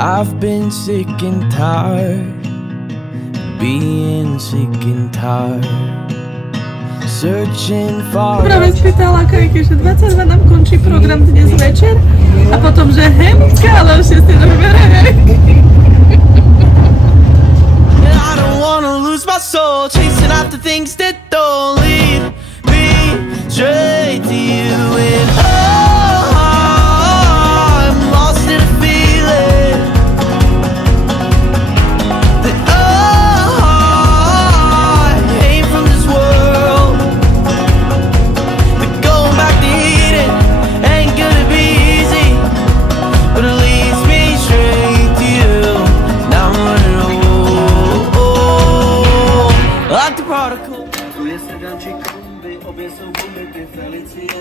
I've been sick and tired, being sick and tired, searching for. Práve spýtala Kajke, že 22 nám končí program dnes večer a potom, že hemka, ale už si nevybere. I don't wanna lose my soul, chasing after things that don't lead me straight to you. And I'm lost in a feeling that I ain't from this world. That going back to Eden ain't gonna be easy, but it leads me straight to you. Now I'm running away like the prodigal. Tu je sedančí klumby, obě jsou bomby, Felicie.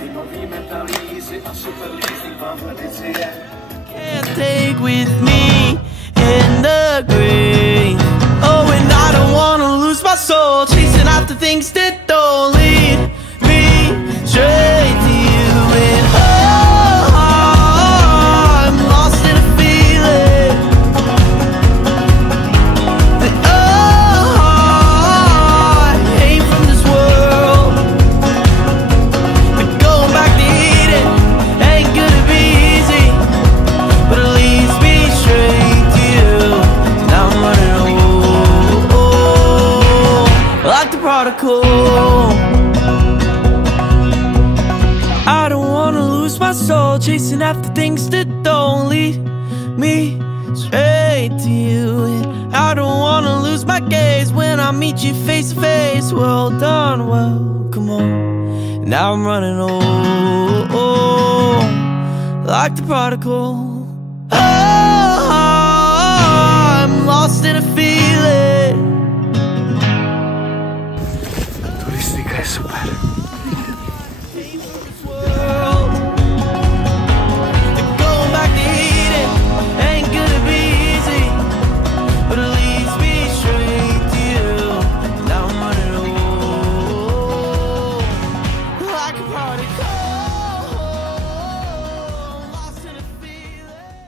Ty nový metalíři a superlíři vám Felicie. Can't take with me in the grave. Oh, and I don't wanna lose my soul, chasing after things that don't lead me straight to you. And I'm lost in a feeling that I ain't from this world. But going back to Eden ain't gonna be easy, but it leads me straight to you. Now I'm running like the prodigal. I don't wanna lose my soul, chasing after things that don't lead me straight to you. And I don't wanna lose my gaze when I meet you face to face. Well done, well, come on. Now I'm running like the prodigal. Oh, I'm lost in a feeling. Turistika je super.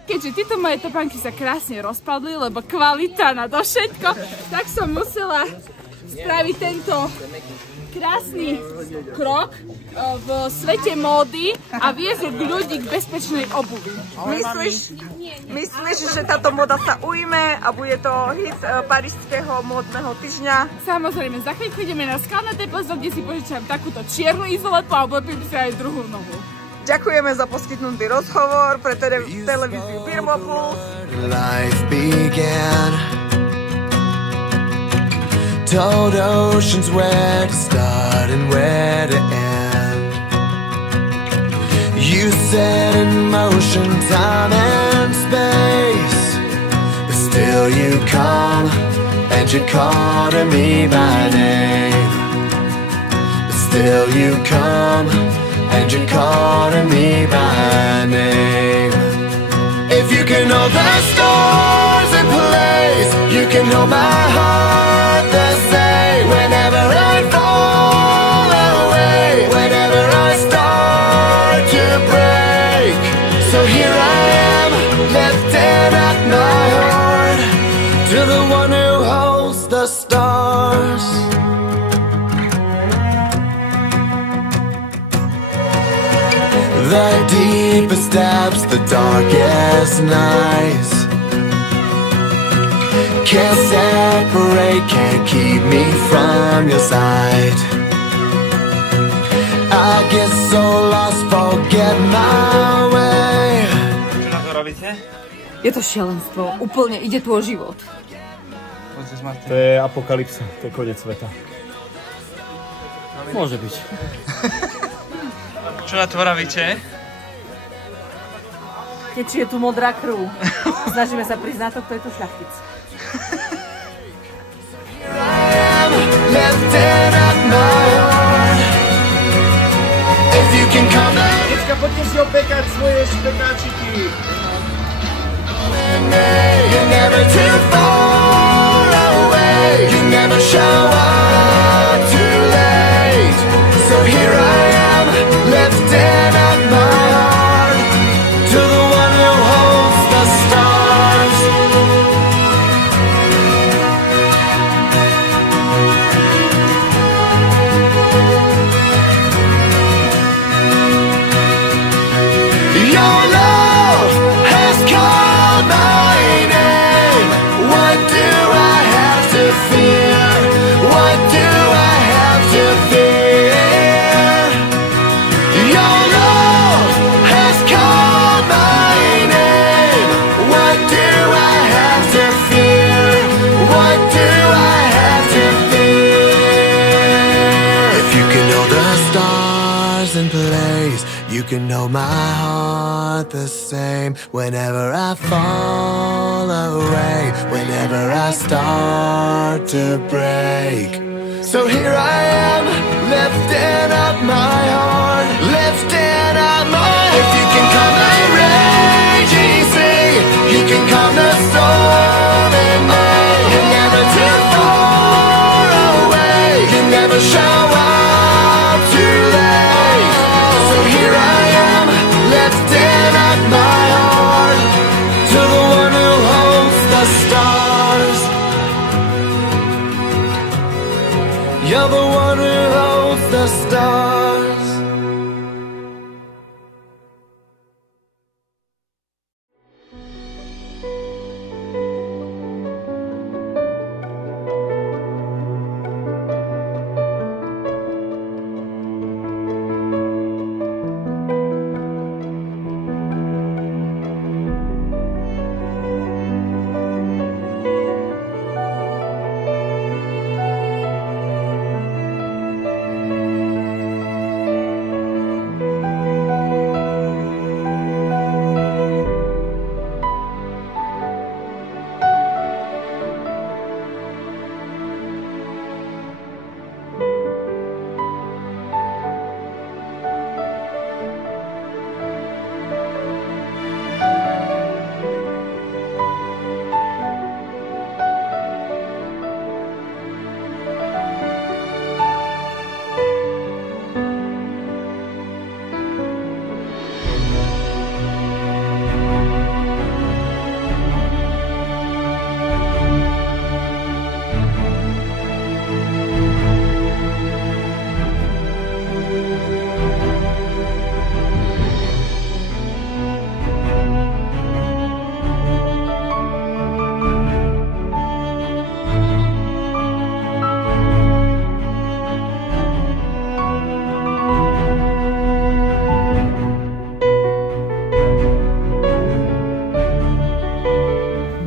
Keďže tieto moje topánky sa krásne rozpadli, lebo kvalita na to všetko, tak som musela spraviť tento krásny krok v svete módy a viesť ľudí k bezpečnej obuvi. Myslíš, že táto moda sa ujme a bude to hit parížského módneho týždňa? Samozrejme, za chvíľku ideme na skalné teplezo, kde si požičam takúto čiernu izoletu a oblepím si aj druhú nohu. Ďakujeme za poskytnutý rozhovor pre televíziu Birmo Plus. Life began. Told oceans where to start and where to end. You set in motion time and space, but still you come and you call to me by name. But still you come and you call to me by name. If you can hold the stars in place, you can hold my heart the same. Whenever I fall away, whenever I start to break, so here I am, lifting up my heart to the one who holds the stars. The deepest depths, the darkest nights, can't separate, can't keep me from your side. I get so lost, forget my way. Čo na to robíte? Je to šialenstvo, úplne ide tu o život. To je apokalypsa, to je koniec sveta. Môže byť. Čo na to robíte? Tečie tu modrá krv. Snažíme sa prísť na to, kto je tu šľachtic. Dneska poďte si opekať svoje špekáčiky. You're never too far away. You never show up too late. So here I am, left ways. You can know my heart the same. Whenever I fall away, whenever I start to break. So here I am, lifting up my heart, lifting up my heart. If you can calm the raging sea, you can calm the storm in me. You're never too far away, you never show up too late. So here I am, lifting up my heart to the one who holds the stars. You're the one who holds the stars.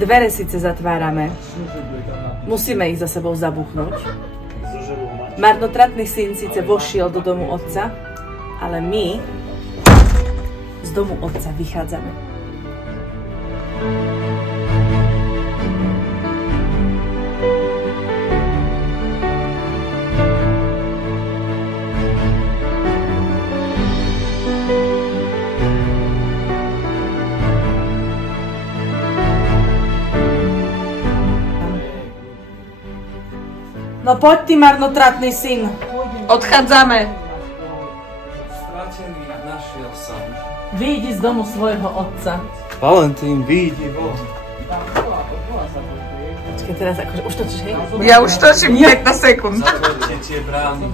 Dvere síce zatvárame, musíme ich za sebou zabuchnúť. Marnotratný syn síce vošiel do domu otca, ale my z domu otca vychádzame. No poď ty, marnotratný syn. Odchádzame. Stratený našiel som. Vyjdi z domu svojho otca. Valentín, vyjdi von. Počkej, teraz akože už točíš, hej? Ja už točím 15 sekúnd. Zatvorte tie brány.